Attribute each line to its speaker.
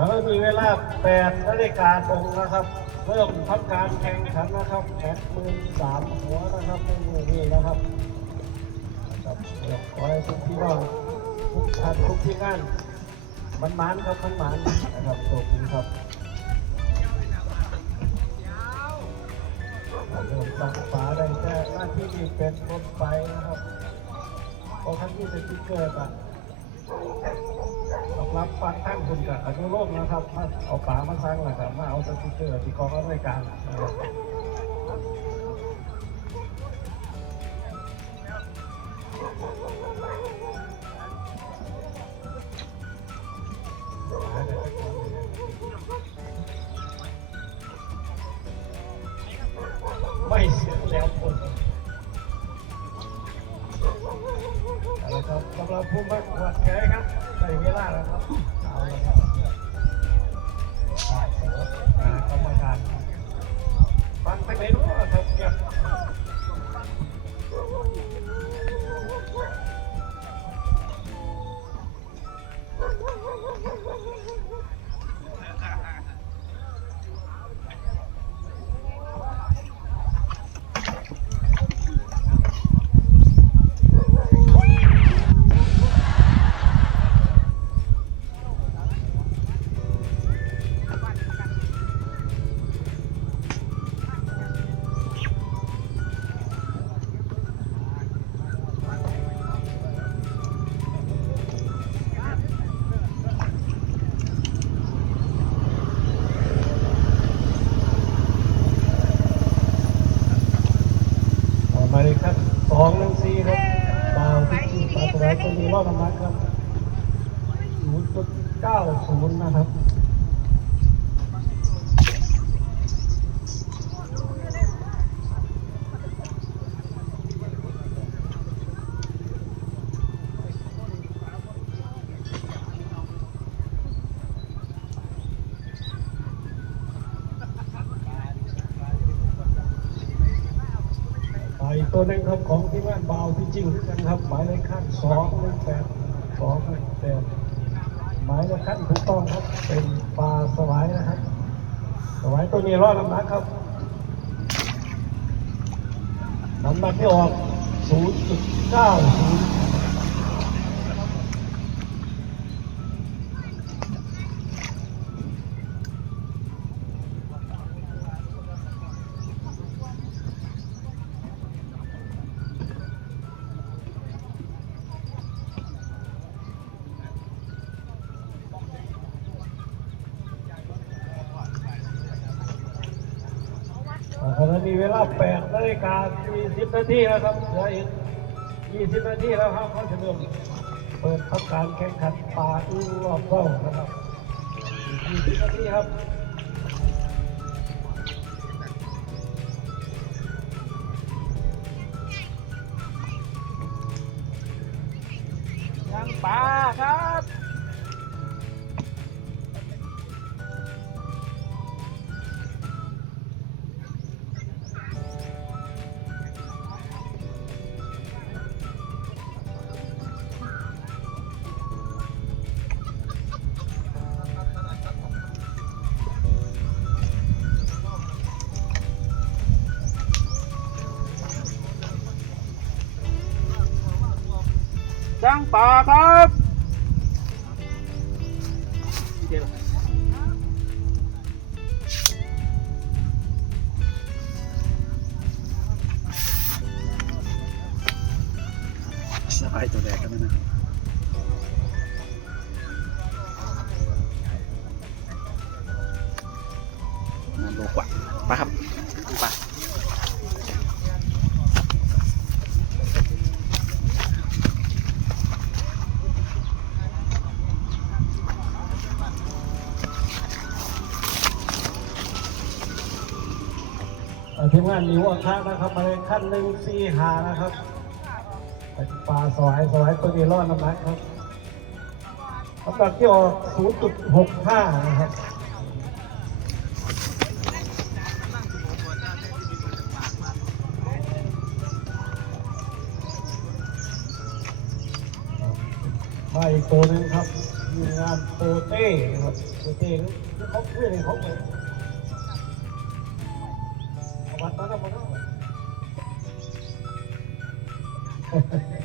Speaker 1: แล้วมีเวลา8นาฬิกาตรงนะครับ เริ่มทำการแข่งขันนะครับแปดหมื่นสามหัวนะครับในมือนี้นะครับครับขอให้ทุกพี่น้องทุกท่านทุกที่งานมันมันครับมันมันนะครับโชคดีครับเริ่มตั้งฝาได้แค่หน้าที่นี้เป็นคนไปนะครับเพราะท่านที่เป็นที่เกิดอะ รับฟังทั้งคุณกับอนุโลมนะครับมาเอาป่ามาสร้างหลักมาเอาสติ๊กเกอร์ที่กองรายการนะครับไม่เสียแล้วคนเอะครับสำหรับผู้มาวัดแกครับ ใส่เวลาแล้วครับ สองหนึ่งสี่ครับดาวที่จีปาตรายจะมีรอบน้ำหนักครับศูนย์จุดเก้าศูนย์นะครับ อีกตัวหนึงครับของที่บ้านเบาที่จิ้งกันครับ หมายเลขขั้นสองหนึ่งแปดสองหนึ่งแปดหมายเลขขั้นถูกต้องครับ เป็นปลาสวายนะครับสวายตัวนี้รอดลำนักครับน้ำหนักที่ออก 0.90 ขณะนี้เวลา8นาฬิกา40นาทีแล้วครับเหลืออีก20นาทีแล้วครับเขาจะเริ่มเปิดทำการแข่งขันปลาอึ้รอบเบ้านะครับอีก20นาทีครับ
Speaker 2: ยังปลาครับ จ้างปลาครับสบายตัวแรกกันนะมาโลกว่าปลาครับปลา
Speaker 1: เอ่อ ทีมงานนิวอัคระนะครับมาเลยขั้นหนึ่งสี่หานะครับเป็นปลาสวายสวายตัวนี้รอดน้ำหนักครับน้ำหนักที่ออก0.65 นะครับมาอีกตัวหนึงครับมีงานโปเต้ครับโปเต้นี่เขาเพื่อนเขาเลย เอาวั